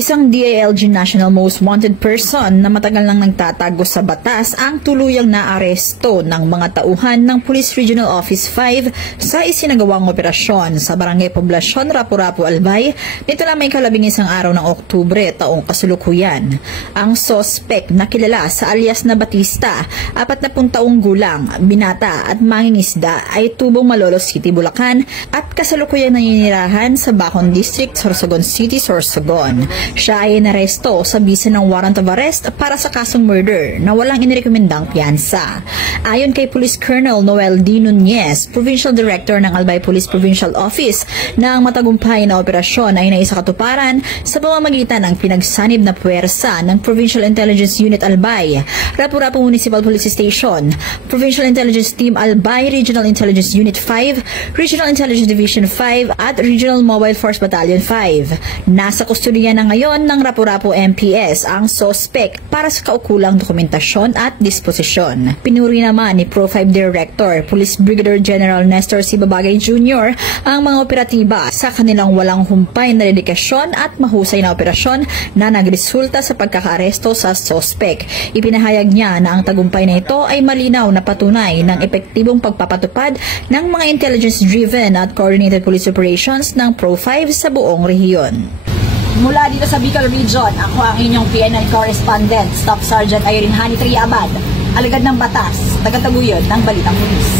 Isang DILG National Most Wanted Person na matagal nang nagtatago sa batas ang tuluyang naaresto ng mga tauhan ng Police Regional Office 5 sa isinagawang operasyon sa Barangay Poblacion, Rapu-Rapu, Albay nito lang may 11 araw ng Oktubre taong kasalukuyan. Ang sospek na kilala sa alias na Batista, 40 taong gulang, binata at mangingisda ay tubong Malolos City, Bulacan at kasalukuyang naninirahan sa Bacon District, Sorsogon City, Sorsogon. Siya ay inaresto sa bisa ng warrant of arrest para sa kasong murder na walang inirekomendang piyansa. Ayon kay Police Colonel Noel D. Nunez, Provincial Director ng Albay Police Provincial Office, na ang matagumpay na operasyon ay naisakatuparan sa pamamagitan ng pinagsanib na puwersa ng Provincial Intelligence Unit Albay, Rapu-Rapu Municipal Police Station, Provincial Intelligence Team Albay, Regional Intelligence Unit 5, Regional Intelligence Division 5 at Regional Mobile Force Battalion 5. Nasa kustodiya na ngayon ng Rapu-Rapu MPS ang sospek para sa kaukulang dokumentasyon at disposisyon. Pinuri naman ni Pro 5 Director, Police Brigadier General Nestor C. Babagay Jr. ang mga operatiba sa kanilang walang humpay na dedikasyon at mahusay na operasyon na nagresulta sa pagkakaaresto sa sospek. Ipinahayag niya na ang tagumpay na ito ay malinaw na patunay ng epektibong pagpapatupad ng mga intelligence-driven at coordinated police operations ng Pro 5 sa buong rehiyon. Mula dito sa Bicol Region, ako ang inyong PNL correspondent, Staff Sergeant Irene Hani Triabad, alagad ng batas, tagataguyod ng Balitang Pulis.